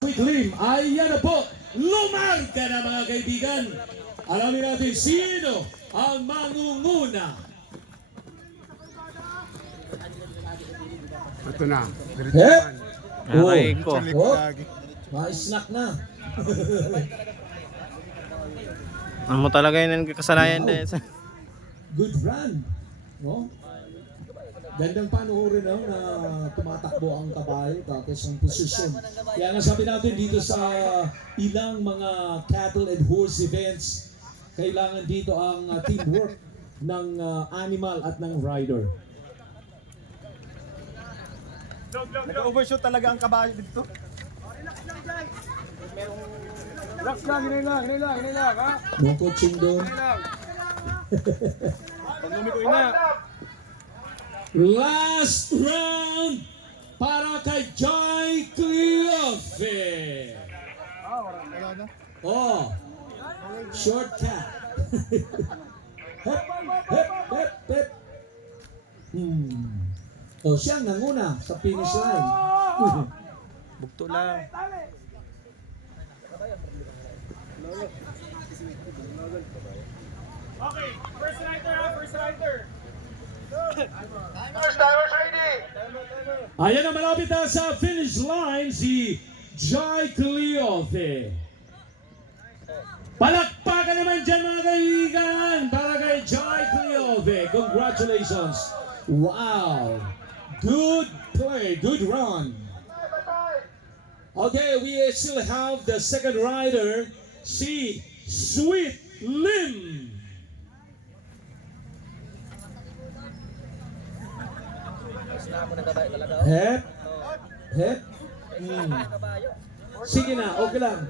Lim, ayan na po, lumarga na mga kaibigan. Alamin natin sino ang mangunguna. Ito na. Hep! Aray ko. Oh, ma-snack na. Ano talaga yun ang kasanayan din sa... Good run. No? Gandang panoorin na tumatakbo ang kabayo tapos ang posisyon. Kaya nga sabi natin dito sa ilang mga cattle and horse events, kailangan dito ang teamwork ng animal at ng rider. Nag-overshoot talaga ang kabayo dito. Relax lang, hinay lang, ha? Yung coaching doon. Pag lumiko ina. Last round para kay Joy Cleofe. Oh, shortcut. Hep, hep, hep, hep. Oh, siyang nanguna sa finish line. Bugto lang. Okay, first rider ha, first rider. Ayan na, malapit na sa finish line si Joy Cleofe. Palakpakan naman dyan mga kaibigan para kay Joy Cleofe. Congratulations. Wow. Good play, good run. Okay, we still have the second rider, si Sweet Lim. Hep. Hep. Sige na, okay lang.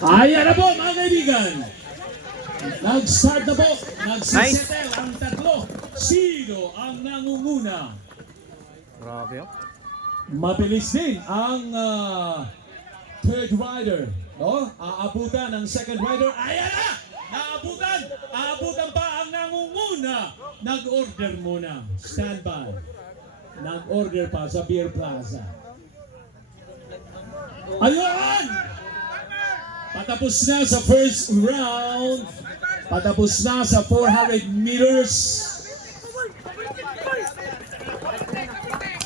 Ayan na po mga kaibigan. Nag-start na po. Nagsisettle ang tatlo. Sino ang nangunguna? Grabe oh. Mabilis din ang third rider. No? Aabutan ang second rider. Ayan na! Naabutan! Aabutan pa ang nangunguna. Nag-order muna. Standby. Nag-order pa sa Beer Plaza. Ayun! Patapos na sa first round. Patapos na sa 400 meters.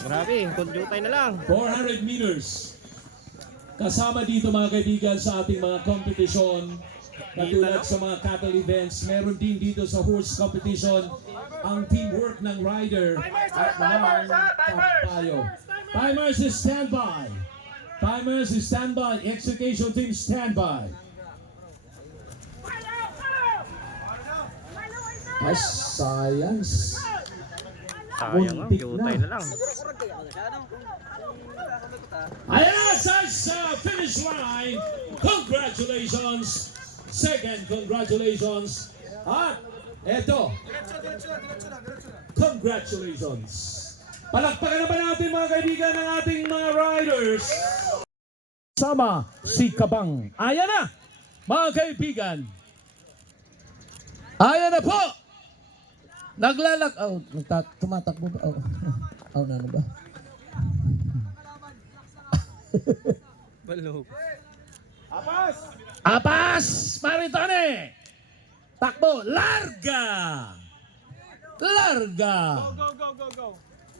Grabe, kondyutay na lang. 400 meters. Kasama dito mga kaibigan sa ating mga kompetisyon. Katulad sa mga cattle events, meron din dito sa horse competition ang teamwork ng rider at ng kapayo. Timers is standby. Timers is standby. Execution team standby. Ay, science. Sayang ang jutay na lang. Ayan na sa finish line. Congratulations. Second, congratulations. At eto. Congratulations. Palakpakan naman natin mga kaibigan ng ating mga riders. Sama si Kabang. Ayan na, mga kaibigan. Ayan na po. Tumatakbo ba? Na ano ba? Balog. Apas! Apas! Maritone! Takbo! Larga! Larga! Go!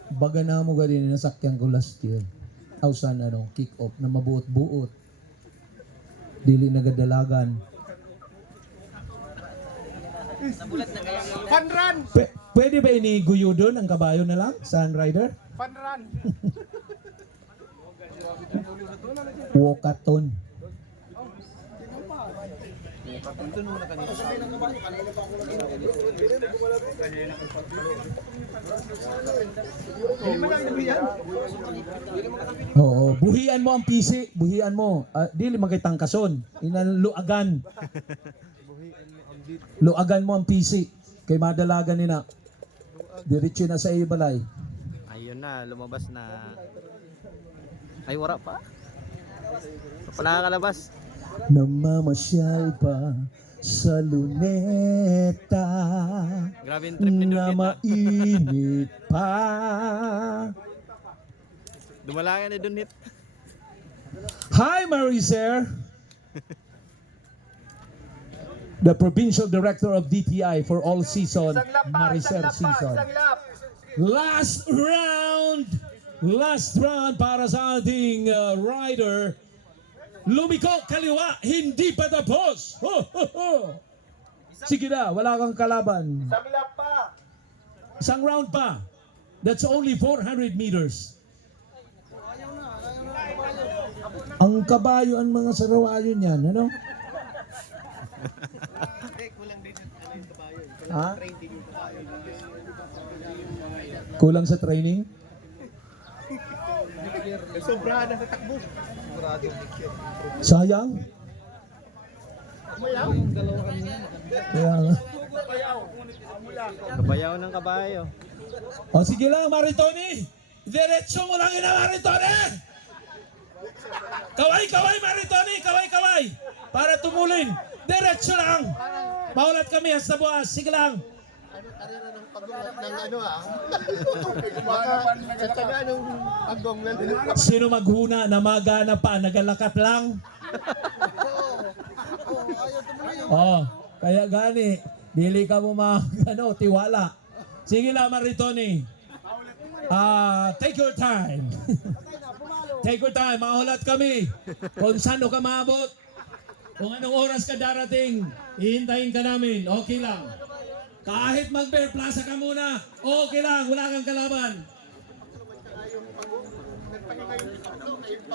Baga na mo ganyan nasakyan ko last year. Ausan kick off na mabuot-buot. Dili nagadalagan. Fun run! Pwede ba iniguyo doon ang kabayo na lang? Sun Rider? Fun run! Walkathon. Oo, buhian mo ang PC, buhian mo. Dili magkitangkason, inaluagan. Luagan mo ang PC kay madalagan nina. Diretso na sa ibalay. Ayun na, lumabas na. Ay, wala pa. Pala kalabas. Namamasyal pa sa luneta. Grabe yung trip ni na Donita. mainit pa. Dumalangan ni Donit. Hi, Mariser. The Provincial Director of DTI for all season, Mariser season. Last round para sa ating rider. Lumiko kaliwa, hindi pa tapos. Ho, ho, ho. Sige na, wala kang kalaban. Isang lap pa. Isang round pa. That's only 400 meters. Ang kabayo ang mga sarawayo niyan, ano? Ha? Kulang sa training? Sobrahan na sa takbo. Sayang? Kaya nga. Kabayaw ng kabayo. O sige lang, Maritoni. Diretso mo lang ina, Maritoni. Kaway, Maritoni. Kaway. Para tumulin. Diretso lang. Maulat kami hasta bukas. Sige lang. Sino maghuna na magana pa, nagalakat lang? Oh, kaya gani, dili ka mo tiwala. Sige lang, Maritoni. Take your time. Take your time, mahulat kami. Kung saan ka maabot, kung anong oras ka darating, hihintayin ka namin. Okay lang. Kahit mag-Bear Plaza ka muna, okay lang, wala kang kalaban.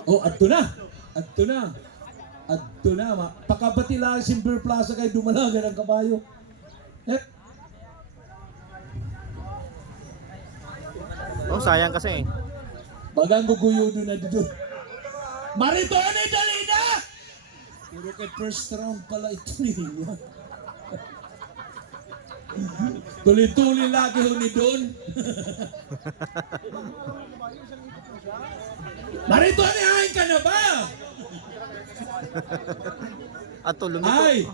Oh, adto na. Pakabati lang si Bear Plaza kay dumalaga ng kabayo. Oh, sayang kasi. Bagang guguyo doon na dito. Maritoni, dali na! Pero kay first round pala ito ninyo. Tuloy-tuloy lagi ho ni Don. Maritoni, hain ka na ba? At tulong Ay!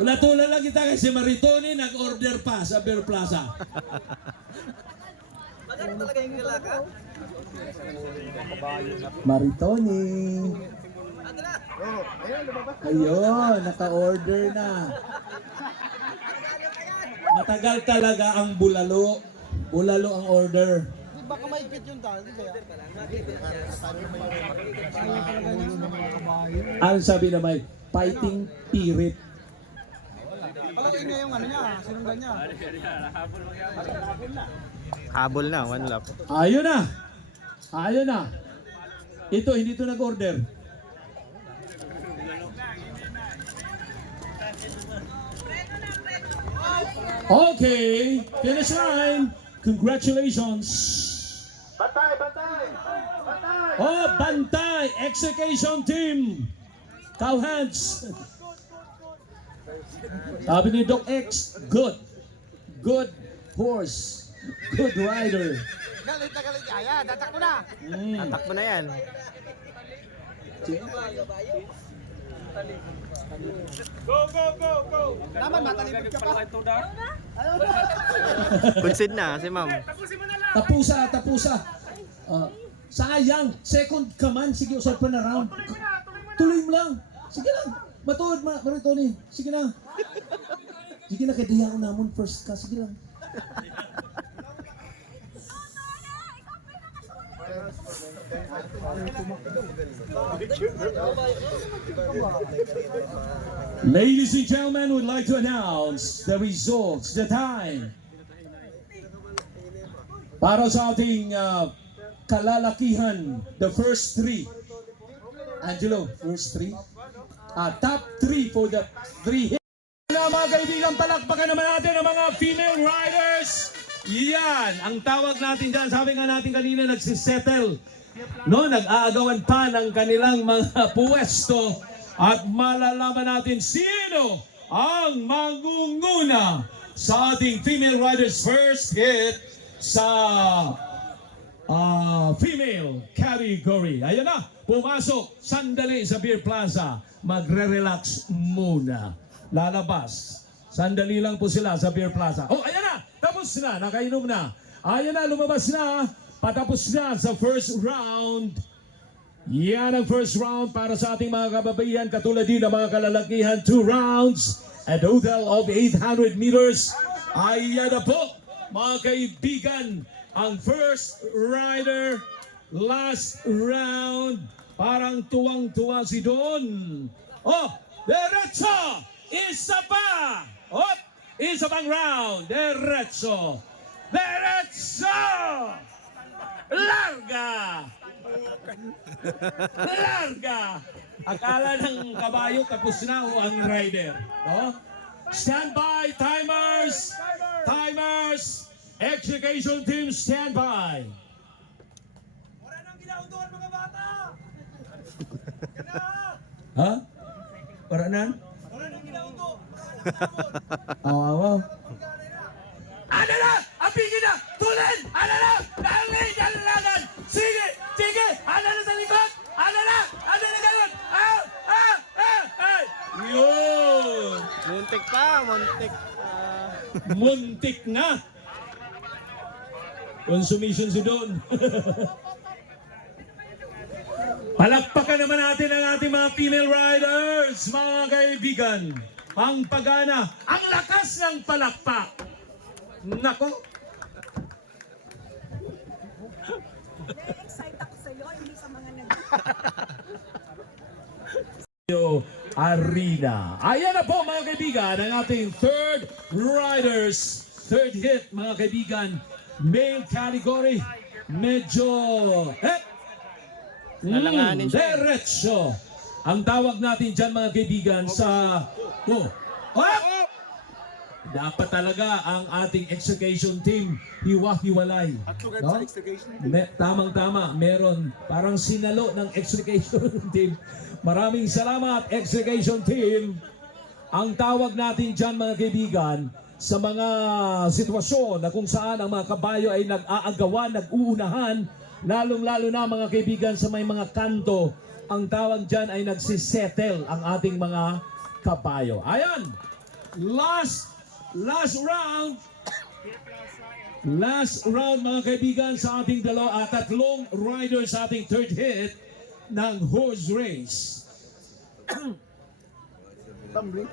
Tula-tula lang kita kasi Maritoni nag-order pa sa Bear Plaza. Maritoni. Ayun, naka-order na. Matagal talaga ang bulalo. Bulalo ang order. Baka maipit yung tao, di ba? Ang sabi na may fighting spirit. Palagay niya yung ano niya, sinundan niya. Habol na, one lap. Ayun na. Ito, hindi ito nag-order. Okay, finish line. Congratulations. Bantay! Oh, Bantay Execution Team. Cow hands. Sabi ni Doc X, good horse, good rider. Galit na galit. Ayan, tatakbo na. Tatakbo na yan. Go! Naman, matalibid ka pa. Consid na si ma'am. Tapusa. Sayang, second ka man. Sige, usap pa na round. Tuloy mo lang. Sige lang. Matuod, Maritoni. Sige na. Sige na, kaya diyan namon first ka. Sige lang. Ladies and gentlemen, we'd like to announce the results, the time. Para sa ating kalalakihan, the first three. Angelo, first three. Top three for the three hits. Mga kaibigan, palakpakan naman natin ang mga female riders. Yan, ang tawag natin dyan. Sabi nga natin kanina, nagsisettle. No, nag-aagawan pa ng kanilang mga puwesto. At malalaman natin sino ang mangunguna sa ating female riders first hit sa female category. Ayan na, pumasok sandali sa Beer Plaza. Magre-relax muna. Lalabas. Sandali lang po sila sa Beer Plaza. Oh, ayan na, tapos na, nakainom na. Ayan na, lumabas na. Patapos na sa first round. Yan ang first round para sa ating mga kababaihan. Katulad din ng mga kalalakihan, 2 rounds. A total of 800 meters. Ayan na po, mga kaibigan, ang first rider, last round. Parang tuwang-tuwa si Don. Oh, derecho! Isa pa! Oh, isa pang round. Derecho! Derecho! Larga! Larga! Akala ng kabayo tapos na o ang rider. No? Stand by, timers! Timers! Execution team, stand by! Wala nang ginautuan mga bata! Ha? Para na? Wala nang ginauto! Awawa. Ano na? Apigin na! Tulin! Ano na? Dalagan! Sige! Sige! Ano na sa likod? Ano na? Ano na ganun? Yun! Muntik pa, muntik. Muntik na! Consummation si Don. Palakpakan naman natin ang ating mga female riders, mga kaibigan. Ang pagana, ang lakas ng palakpak. Nako, Na-excite ako sa'yo, hindi sa mga nag- Arena. Ayan na po mga kaibigan, ang ating third riders. Third hit mga kaibigan. Male category. Medyo Lalanganin siya. Derecho. Ang tawag natin dyan mga kaibigan sa dapat talaga ang ating extrication team hiwa-hiwalay. No? Tamang-tama, meron parang sinalo ng extrication team. Maraming salamat extrication team. Ang tawag natin dyan mga kaibigan sa mga sitwasyon na kung saan ang mga kabayo ay nag-aagawan, nag-uunahan, lalong-lalo na mga kaibigan sa may mga kanto, ang tawag dyan ay nagsisettle ang ating mga kabayo. Ayan, last round. Last round mga kaibigan sa ating tatlong riders sa ating third hit ng horse race. Tumbling.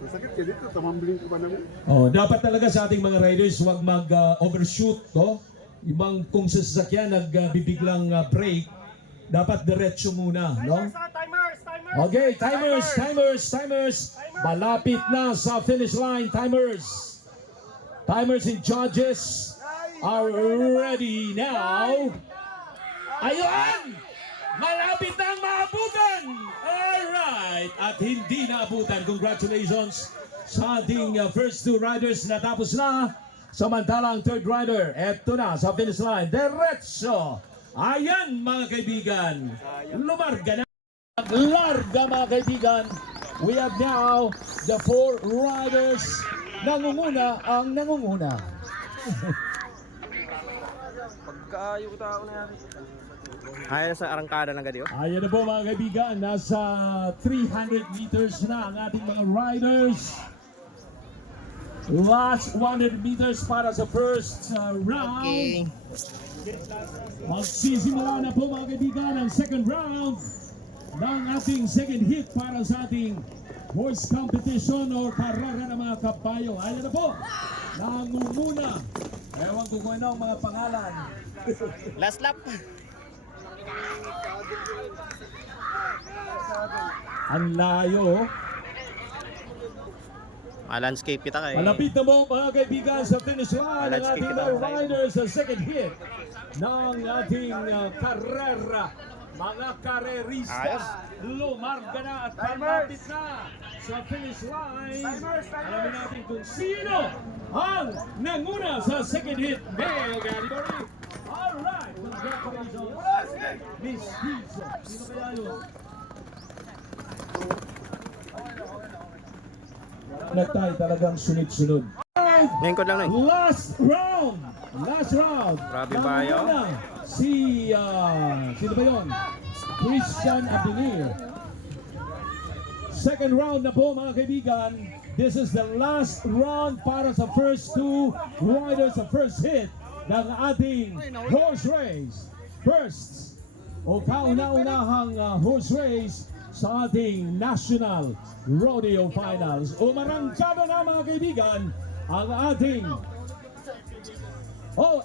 Masakit ka dito, tumambling ka pa naman. Oh, dapat talaga sa ating mga riders huwag mag-overshoot, no? Ibang kung sa sasakyan nagbibiglang break, dapat diretso muna, no? Okay, timers. Malapit na sa finish line, timers. Timers and judges are ready now. Ayun! Malapit na ang maabutan! Alright! At hindi naabutan. Congratulations sa ating first two riders. Natapos na. Samantalang third rider, eto na sa finish line. Diretso! Ayan mga kaibigan. Lumarga na. Larga mga kaibigan. We have now the four riders. Nangunguna ang nangunguna. Ayaw sa arangkada ng gadio. Ayan na po mga kaibigan, nasa 300 meters na ang ating mga riders. Last 100 meters para sa first round. Okay. Magsisimula na po mga kaibigan ang second round ng ating second hit para sa ating horse competition o karera ng mga kabayo. Ayan na po, nangunguna. Ewan ko kung ano ang mga pangalan. Last lap. Ang layo. Landscape kita kay. Malapit na po mga kaibigan sa finish line ng ating mga Kita. riders sa second hit ng ating karera. Mga karerista, lumarga na at malapit na sa finish line. Alamin natin kung sino ang nanguna sa second hit male category. Alright, congratulations, Miss Pizza. Sino kaya yun? Nagtay talagang sunod-sunod. Ngayon ko lang na. Last round! Grabe ba yun? Nanguna sino ba yun? Christian Abinir. Second round na po mga kaibigan. This is the last round para sa first two riders, sa first hit ng ating horse race. First, o kauna-unahang horse race sa ating National Rodeo Finals. Umarangkada na mga kaibigan ang ating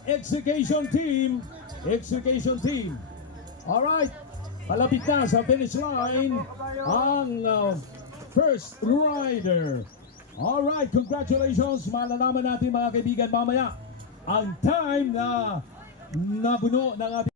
execution team. Alright, palapit na sa finish line ang first rider. Alright, congratulations. Malalaman natin mga kaibigan mamaya ang time na nabuno ng ating